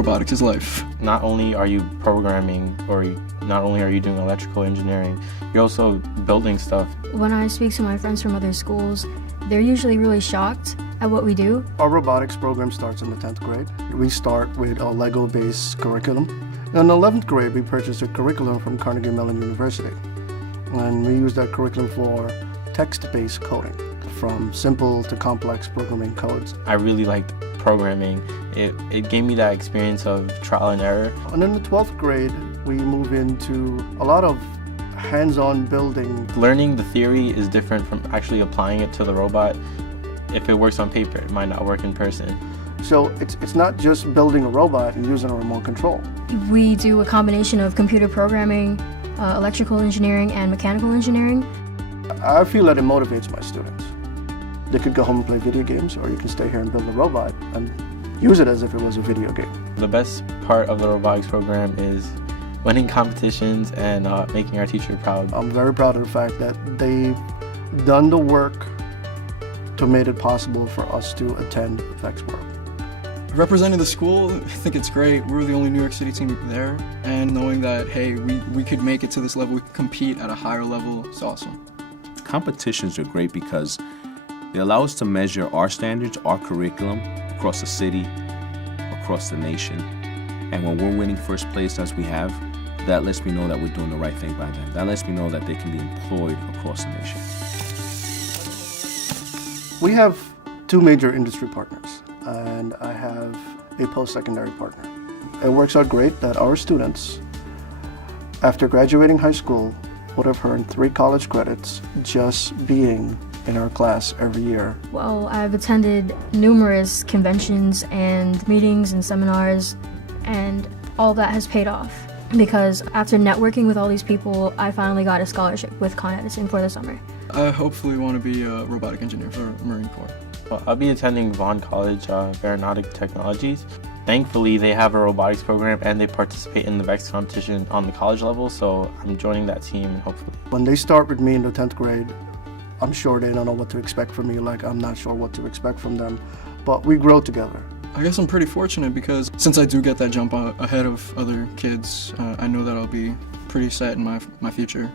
robotics is life. Not only are you programming, or not only are you doing electrical engineering, you're also building stuff. When I speak to my friends from other schools, they're usually really shocked at what we do. Our robotics program starts in the 10th grade. We start with a Lego-based curriculum. In 11th grade, we purchased a curriculum from Carnegie Mellon University. And we use that curriculum for text-based coding, from simple to complex programming codes. I really liked programming. It gave me that experience of trial and error. And in the 12th grade, we move into a lot of hands-on building. Learning the theory is different from actually applying it to the robot. If it works on paper, it might not work in person. So it's not just building a robot and using a remote control. We do a combination of computer programming, electrical engineering, and mechanical engineering. I feel that it motivates my students. They could go home and play video games, or you can stay here and build a robot and use it as if it was a video game. The best part of the robotics program is winning competitions and making our teacher proud. I'm very proud of the fact that they've done the work to make it possible for us to attend Vex World. Representing the school, I think it's great. We're the only New York City team there, and knowing that, hey, we could make it to this level, we could compete at a higher level, it's awesome. Competitions are great because they allow us to measure our standards, our curriculum across the city, across the nation. And when we're winning first place as we have, that lets me know that we're doing the right thing by them. That lets me know that they can be employed across the nation. We have two major industry partners, and I have a post-secondary partner. It works out great that our students, after graduating high school, would have earned 3 college credits just being in our class every year. Well, I've attended numerous conventions and meetings and seminars, and all that has paid off. Because after networking with all these people, I finally got a scholarship with Con Edison for the summer. I hopefully want to be a robotic engineer for Marine Corps. Well, I'll be attending Vaughn College Aeronautic Technologies. Thankfully, they have a robotics program and they participate in the VEX competition on the college level, so I'm joining that team and hopefully. When they start with me in the 10th grade, I'm sure they don't know what to expect from me, like I'm not sure what to expect from them, but we grow together. I guess I'm pretty fortunate because since I do get that jump ahead of other kids, I know that I'll be pretty set in my future.